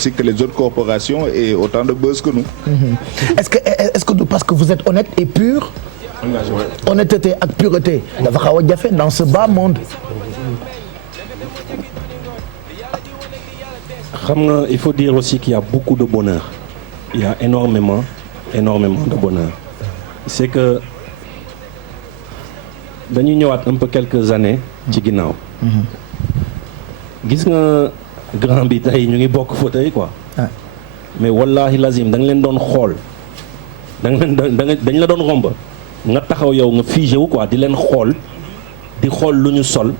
aussi que les autres corporations aient autant de buzz que nous. Est-ce que parce que vous êtes honnête et pur. honnêteté ak pureté dafa xaw a jafe dans ce bas monde. xam nga il faut dire aussi qu'il y a beaucoup de bonheur. Il y a énormément de bonheur. C'est que dañuy ñëwaat un peu quelques années ci ginnaaw. gis nga grand bi tey ñu ngi bokk fauteuil quoi. mais wallahi lazim da nga leen doon xool dañ la doon romb nga taxaw yow nga figé wu quoi di leen xool di xool lu ñu sol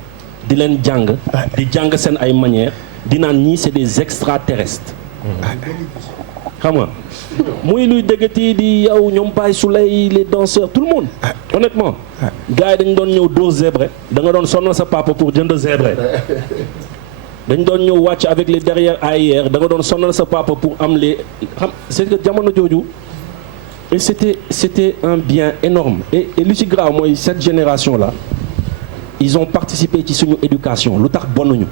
di leen jàng di jàng seen ay manières di naan ñii c'est des extraterrestres. xam nga muy luy déggati di yow ñoom Baye Souley les danseurs tout le monde. honnêtement gars yi dañ doon ñëw dóor zèbre da nga doon sonal sa papa pour jënd zèbre. dañ doon ñëw wàcc avec les derrière arrière da nga doon sonal sa papa pour am les xam c'est que jamono jooju et c'était un bien énorme et lu ci grave mooy cette génération là ils ont participé ci suñu éducation lu tax bonuñu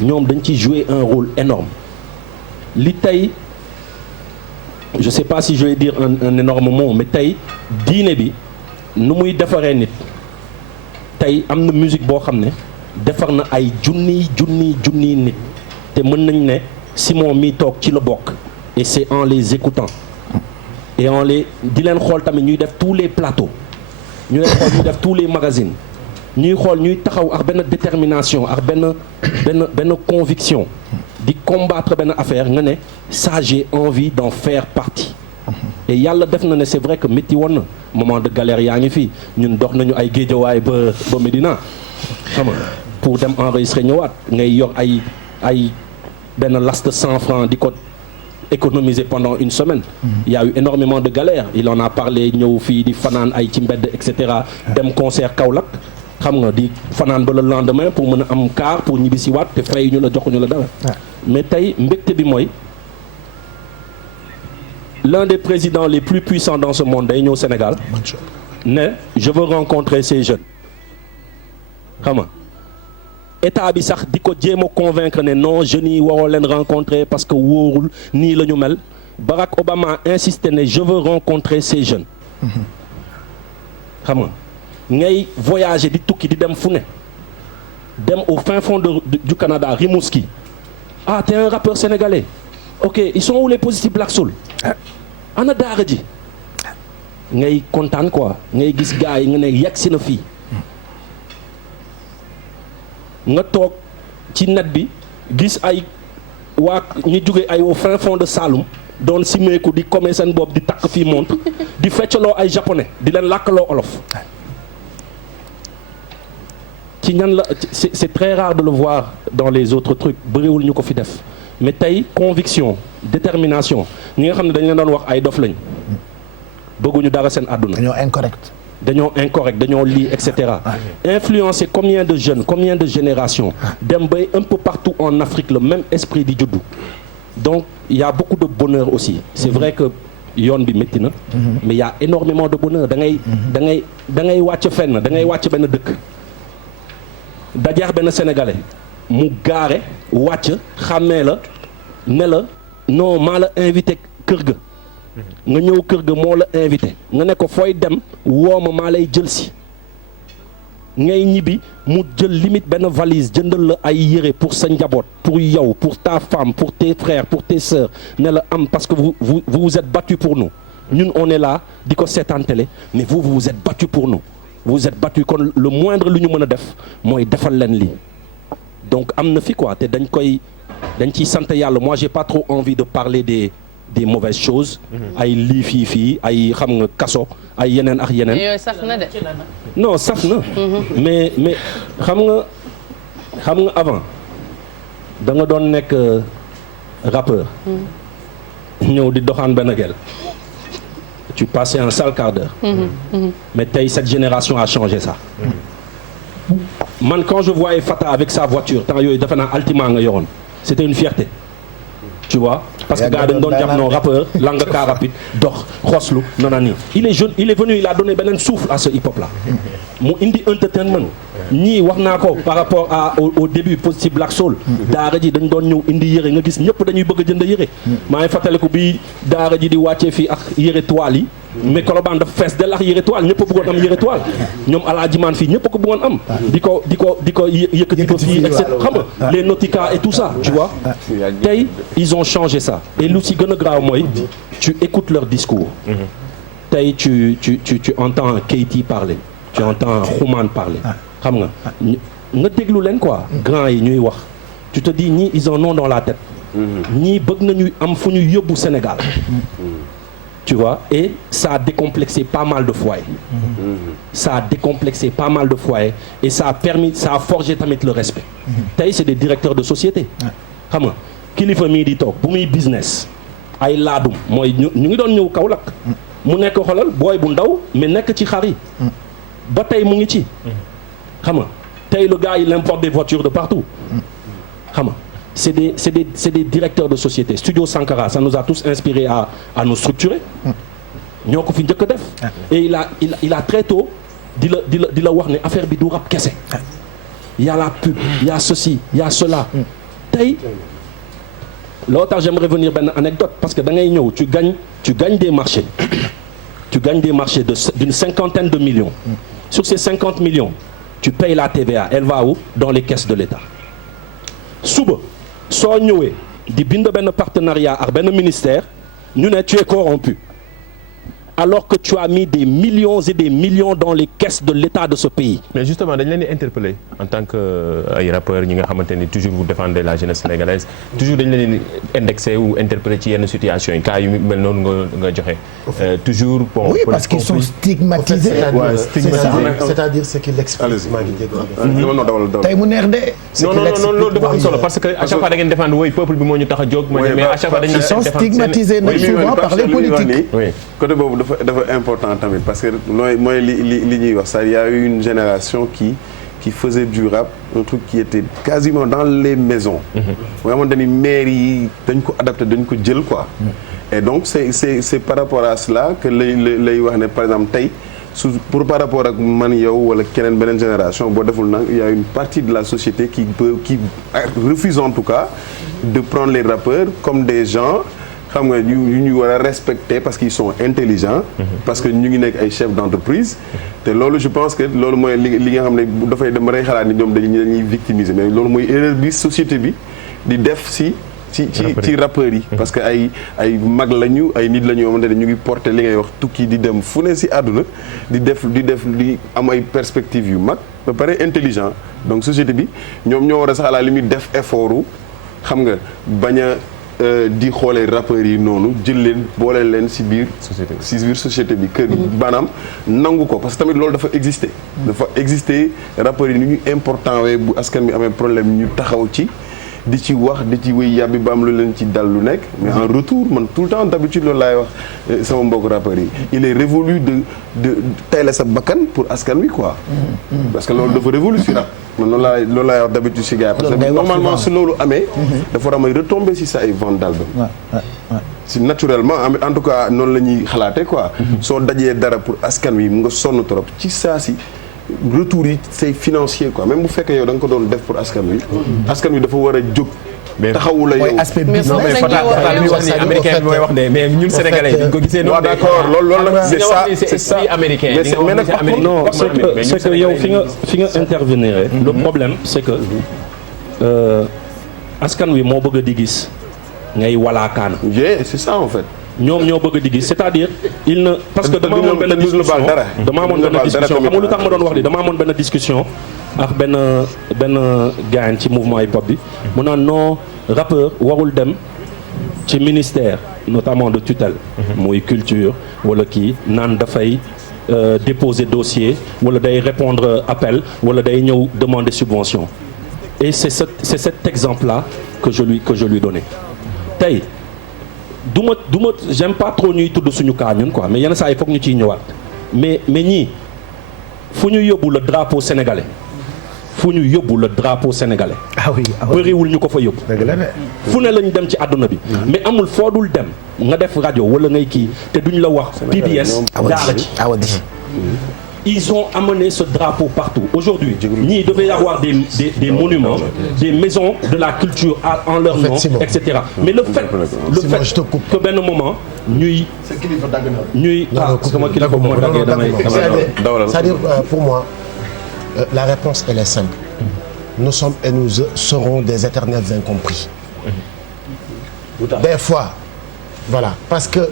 ñoom dañ ci jouer un rôle énorme li tey je sais pas si je vais dire un énorme mot mais tey diine bi nu muy defaree nit tey am na musique boo xam ne defar na ay junniy nit te mën nañ ne Simon mi toog ci la bokk et c'est en les écoutant et en les di leen xool tamit ñuy def tous les plateaux ñu leen xool ñuy def tous les magazines ñuy xool ñuy taxaw ak benn détermination ak benn conviction di combattre benn affaire nga ne ça j'ai envie d'en faire partie et yàlla def na ne c'est vrai que métti woon na moment de galère yaa ngi fii ñun dox nañu ay Géejawaay ba Médina xam nga pour dem enregistrer ñëwaat ngay yor ay benn last 100 francs di ko économiser pendant une semaine. Il y a eu énormément de galères il en a parlé ñëw fii di fanaan ay ci mbedd et cetera dem concert Kaolack xam nga di fanaan ba le lendemain pour mën a am car pour ñibbi si waat te fay ñu la joxuñu la dara. mais tey mbégte bi mooy l'un des présidents les plus puissants dans ce monde day ñëw Sénégal ne je veux rencontrer ces jeunes xam nga état bi sax di ko jéem a convaincre ne non jeunes yi waroo leen rencontrer parce que wóorul nii la ñu mel Barack Obama insisté ne je veux rencontrer ces jeunes xam nga ngay voyager di tukki di dem fu ne dem au fin fond du Canada Rimouski ah t'es un rappeur sénégalais ok ils sont où les Positive Black Soul ana daara ji ngay kontaan quoi ngay gis gars yi nga ne yegg si na fii nga toog ci net bi gis ay waa ñu jóge ay au fin fond de Saloum doon simeeku di comee seen bopp di takk fii montre di feccaloo ay japonais di leen làkkaloo olof ci ñan la c'est très rare de le voir dans les autres trucs bëriwul ñu ko fi def mais tey conviction détermination ñi nga xam ne dañ leen doon wax ay dof lañ bëgguñu dara seen àdduna dañoo incorrect dañoo lii et cetera influencer combien de jeunes combien de générations dem bay un peu partout en Afrique le même esprit di juddu donc il y a beaucoup de bonheur aussi c'est vrai que yoon bi métti na mais il y a énormément de bonheur da ngay wàcc fenn da ngay wàcc benn dëkk dajeex benn sénégalais mu gaare wàcc xàmmee la ne la non maa la invité kër ga nga ñëw kër ga moo la invité nga ne ko fooy dem woo ma maa lay jël si ngay ñibbi mu jël limite benn valise jëndal la ay yére pour sa njaboot pour yow pour ta femme pour tes frères pour tes sœurs ne la am parce que vous êtes battus pour nous ñun on est là di ko seetaan télé mais vous êtes battus pour nous vous êtes battus kon le moindre lu ñu mën a def mooy defal leen lii donc am na fi quoi te dañ ciy sant yàlla moi j'ai pas trop envie de parler des mauvaises choses ay lii fii ay xam nga kaso ay yeneen ak yeneen yooyu saf na de non saf na mais xam nga avant da nga doon nekk rappeur ñëw di doxaan benn gel tu passais un sale quart d'heure mais tey cette génération a changé ça man quand je voyais Fata avec sa voiture temps yooyu defe naa Altima nga yoroon c'était une fierté tu vois parce que gars dañ doon jàpp non rappeur langa car rapide dox xoslu nona nii il est jeune il est venu il a donné beneen souffle à ce hip hop là mu indi entertainment ñii wax naa ko par rapport au début ci Black Soul daara ji dañ doon ñëw indi yére nga gis ñëpp dañuy bëgg a jënd yére maa ngi fàttaliku bi daara ji di wàccee fii ak yére toile yi mais Colobane dafa fees del ak yére toile ñëpp a bëggoon am yére toile ñoom Alaaji Maan fii ñëpp a ko bëggoon am di ko yëkkati ko fii et cetera xam nga les Nautica et tout ça tu vois tey ils ont changé ça et lu ci gën a graaw mooy tu écoutes leur discours tey tu entends Keyti parler tu entends Xuman parler xam nga déglu leen quoi grand yi ñuy wax tu te dis ñii ils en ont dans la tête ñii bëgg nañu am fu ñu yóbbu Sénégal tu vois et ça a décomplexé pas mal de foyers ça a décomplexé pas mal de foyers et ça a forgé tamit le respect tey c'est des directeurs de société xam nga kilifa mii di toog bu muy business ay laadum mooy ñu ngi doon ñëw Kaolack mu nekk xolal booy bu ndaw mais nekk ci xar yi ba tey mu ngi ci xam nga tey le gars il importe des voitures de partout xam nga c'est des directeurs de société Studio Sankara ça nous a tous inspiré à nous structurer ñoo ko fi njëkk a def et il a très tôt di la wax ne affaire bi du rap kese y a la pub y a ceci y a cela tey loolu tax j'aimerais revenir benn anecdote parce que da ngay ñëw tu gagnes des marchés tu gagnes des marchés d'une 50aine de millions sur ces 50 millions tu payes la TVA elle va où dans les caisses de l'État suba soo ñëwee di bind benn partenariat ak benn ministère ñu ne tu es corrompu alors que tu as mis des millions et des millions dans les caisses de l'État de ce pays. Mais justement dañ leen di interpeller en tant que ay rappeurs ñi nga xamante ni toujours vous défendez la jeunesse sénégalaise toujours dañ leen di indexer ou interpeller ci yenn situation yi cas yu mel noonu nga joxe. toujours bon. Oui parce qu'ils sont stigmatisés. c'est-à-dire ce qu'il explique. tey mu neex de. non loolu dafa am solo parce que à chaque fois da ngeen défendre woy peuple bi moo ñu tax a jóg. mais à chaque fois dañuy ils sont stigmatisés nag souvent par les politiques. côté boobu dafa important tamit parce que mooy li ñuy wax ça il y a eu une génération qui faisait du rap un truc qui était quasiment dans les maisons nga xamante ni maires yi dañ ko adapté dañ ko jël quoi et donc c'est par rapport à cela que lay wax ne par exemple tey par rapport ak man yow wala keneen beneen génération boo deful nag il y a une partie de la société qui refuse en tout cas de prendre les rappeurs comme des gens xam nga ñu war a respecter parce qu'ils sont intelligents parce que ñu ngi nekk ay chefs d'entreprise te loolu je pense que loolu mooy li nga xam ne dafay dem rey xalaat ni ñoom dañuy victimiser mais loolu mooy erreur bi société bi di def ci rappeurs yi parce que ay mag lañu ay nit lañu yoo xamante ne ñu ngi porter li ngay wax tukki di dem fu ne ci àdduna di am ay perspectives yu mag ba pare intelligent donc société bi ñoom ñoo war a sax à la limite def effort xam nga bañ a di xoolee rappeurs yi noonu jël leen boole leen ci biir société bi kër maanaam nangu ko parce que tamit loolu dafa exister rappeurs yi ni ñu important wee bu askan mi amee problème ñu taxaw ci di ci wax di ci wéy yàbbi ba am lu leen ci dal lu nekk mais en retour man tout le temps d'habitude loolu laay wax sama mbokk rappeurs yi il est révolu de tayle sa bakkan pour askan wi quoi parce que loolu dafa révolu ci rap man loolu laay wax d'habitude ci gars parce que normalement su loolu amee dafa war a may retomber ci sa ay ventes d'album si naturellement en tout cas noonu la ñuy xalaatee quoi soo dajee dara pour askan wi mu nga sonn trop ci saa si retour yi c'est financier quoi même bu fekkee yow da nga ko doon def pour askan wi dafa war a jóg taxawu la yow mooy aspect business non mais Fata bi wax ni américain bi mooy wax de mais ñun sénégalais yi dañ ko gisee noonu d'accord loolu la c'est ça américain non c'est que yow fi nga intervenir le problème c'est que askan wi moo bëgg a di gis ngay walaakaan c'est ça en fait ñoom ñoo bëgg di gis c'est-à-dire il ne parce que dama amoon benn discussion xam nga lu tax ma doon wax li dama amoon benn discussion ak benn gaañ ci mouvement hip hop bi mu naan non rappeur warul dem ci ministère notamment de tutelle muy culture wala kii naan dafay déposer dossier wala day répondre appel wala day ñëw demander subvention et c'est cet exemple-là que je lui donnais tey du ma j'aime pas trop ñuy tudd suñu cas ñun quoi mais yenn saa yi foog ñu ciy ñëwaat mais ñii fu ñu yóbbu le drapeau sénégalais fu ñu yóbbu le drapeau sénégalais. ah oui bëriwul ñu ko fa yóbbu. dëgg la de. fu ne lañ dem ci àdduna bi. mais amul foo dul dem nga def rajo wala ngay kii te duñ la wax PBS daara ci. Ils ont amené ce drapeau partout. Aujourd'hui, il devait y avoir des monuments, des maisons de la culture en leur nom, etc. Mais le fait que ben moment, c'est-à-dire pour moi, la réponse elle est simple. Nous sommes et nous serons des éternels incompris. Des fois, voilà, parce que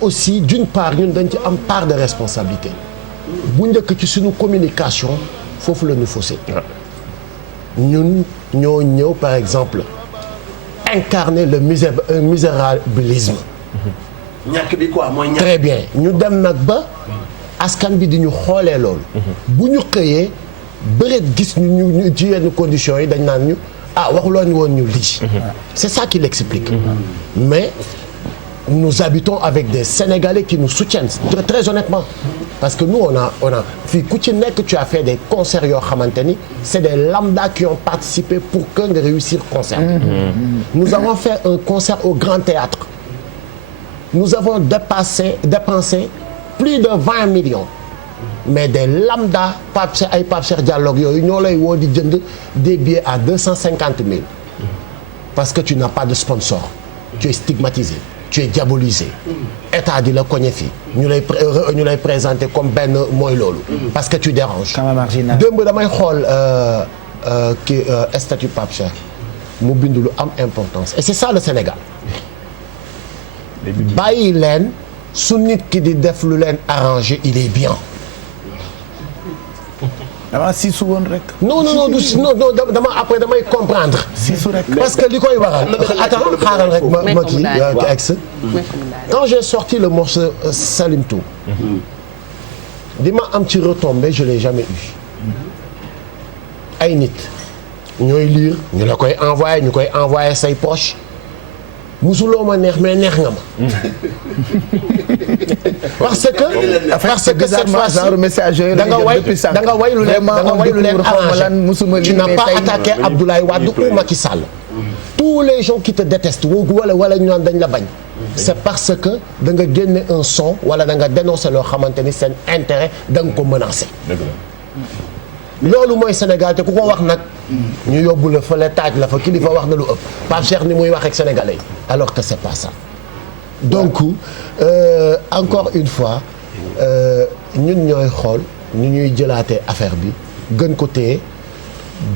aussi d'une part, ñun dañ ci am part de responsabilité. bu njëkk ci suñu communication foofu la ñu faussé ñun ñoo ñëw par exemple incarner le misérabilisme. ñàkk bi quoi mooy ñàkk. très bien ñu dem nag ba askan bi di ñu xoolee loolu. bu ñu xëyee bëreet gis ñu ci yenn conditions yi dañ naan ñu waxuloo ñu woon ñu lii. c'est ça qui l'explique. Mais nous habitons avec des Sénégalais qui nous soutiennent très, très honnêtement parce que nous on a fii ku ci nekk tu as fait des concerts yoo xamante ni c'est des lambda qui ont participé pour que nga réussir concert. Nous avons fait un concert au Grand Théâtre. Nous avons dépensé plus de 20 millions. Mais des lambda ay Pape Cheikh Diallo yooyu ñoo lay woo di jënd des billets à 250 000 parce que tu n'as pas de sponsor. Tu es stigmatisé. Tu es diabolisé. État di la koñe fii ñu lay présenter comme benn mooy loolu. parce que tu déranges. démb damay xool kii statut Pape Cheikh mu bind lu am importance et c'est ça le Sénégal. bàyyi leen su nit ki di def lu leen arrangé il est bien. dama siisu woon rek. non dama après damay comprendre. siisu rek parce que li koy waral. attends xaaral rek ma kii ex. quand j'ai sorti le morceau Salim Tout. di ma am ci retombée je l'ai jamais eu. ay nit ñooy lire ñu la koy envoyer ñu koy envoyer say poche. musuloo ma neex mais neex nga ma. parce que cette fois-ci da nga way lu leen arrangé. Tu n'as pas attaqué Abdoulaye Wade ou Macky Sall. tous les gens qui te détestent wala ñu naan dañ la bañ. c'est parce que da nga génne un son wala da nga dénoncer loo xamante ni seen intérêt da nga ko menacer. loolu mooy Sénégal te ku ko wax nag ñu yóbbu la fële taaj la fa kilifa wax na lu ëpp Pape Cheikh ni muy wax ak sénégalais alors que c'est pas ça. donc encore une fois ñun ñooy xool ñu ñuy jëlaatee affaire bi gën ko téye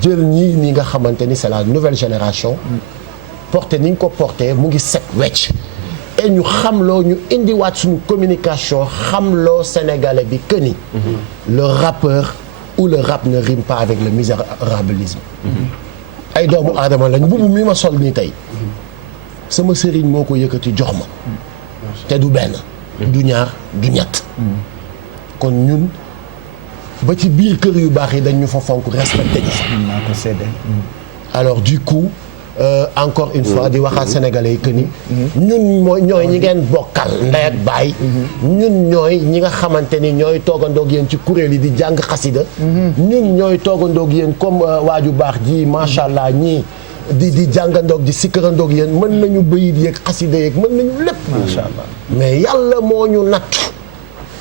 jël ñi nga xamante ni c'est la nouvelle génération. porté ni ñu ko porté mu ngi set wecc et ñu xamloo ñu indiwaat suñu communication xamloo sénégalais bi que ni le rappeur ou le rap ne rime pas avec le misérabilisme. ay doomu aadama lañ bubu mi ma sol nii tey sama sëriñ moo ko yëkkati jox ma te du benn du ñaar du ñett kon ñun ba ci biir kër yu baax yi dañ ñu fa fonk respecté ñu alors du coup encore une fois di waxaat sénégalais yi que ni ñun ñooy ñi ngeen bokkal ndey ak baay ñun ñooy ñi nga xamante ni ñooy toogandoog yéen ci kuréel yi di jàng xasida ñun ñooy toogandoog yéen comme waaju baax ji macha allah ñii di jàngandoog di sikkarandoog yéen mën nañu bëyit yeeg xasida yeeg mën nañu lépp macha allah mais yàlla moo ñu natt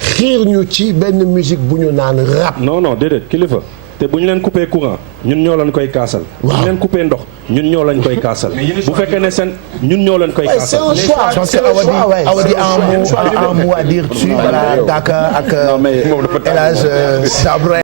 xiir ñu ci benn musique bu ñu naan rap. non déedéet kilifa te bu ñu leen coupé courant ñun ñoo leen koy kaasal. bu ñu leen coupé ndox ñun ñoo leen koy kaasal. bu fekkee ne seen ñun ñoo leen koy kaasal. c'est un choix. Awadi un mot à dire dessus. voilà Daka ak El Hadj Sabre.